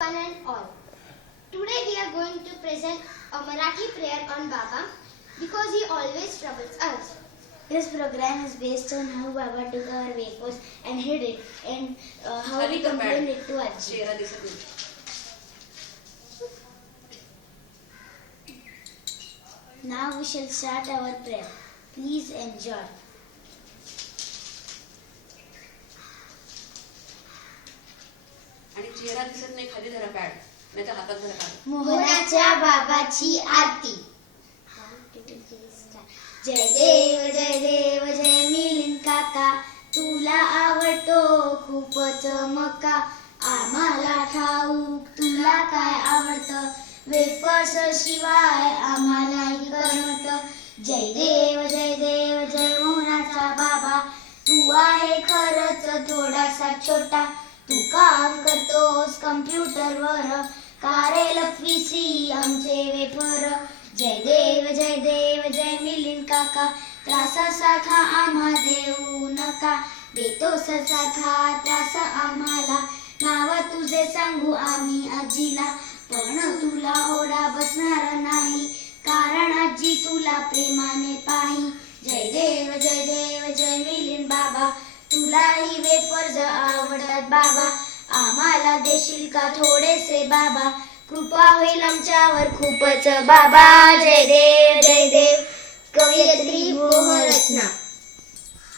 one and all. Today we are going to present a Marathi prayer on Baba because he always troubles us. This program is based on how Baba took our vehicles and hid it and uh, how we compared it to Arjun. Now we shall start our prayer. Please enjoy. आणि चेहरा दिसत नाही खाली धरा pad नाही तर हातात धरा पॅड मोहनाच्या बाबाची आरती. जय देव जय देव जय मिलिंद काका. तुला आवडतो खूपच मका. आम्हाला ठाऊक तुला काय आवडतं? वेफर्स शिवाय आम्हालाही करमत. जय देव जय देव जय मोहनाचा बाबा. तू आहे खरच थोडासा छोटा. काम करतोस कम्प्युटरवर. कारेल पीसी आमचे वेफर जय देव जय देव जय मिलिंद काका. त्रासासारखा आम्हा देऊ नका. देतो सारखा त्रास आम्हाला. नाव तुझे सांगू आम्ही आजीला. पण तुला ओढा बसणार नाही. कारण आजी तुला प्रेमाने पाही. जय देव जय देव जय मिलिंद बाबा. तुलाही वेफर्स आवडतात बाबा. आम्हाला देशील का थोडेसे बाबा? कृपा होईल आमच्यावर खूपच. बाबा जय देव जय देव. कवयत्री मोहरचना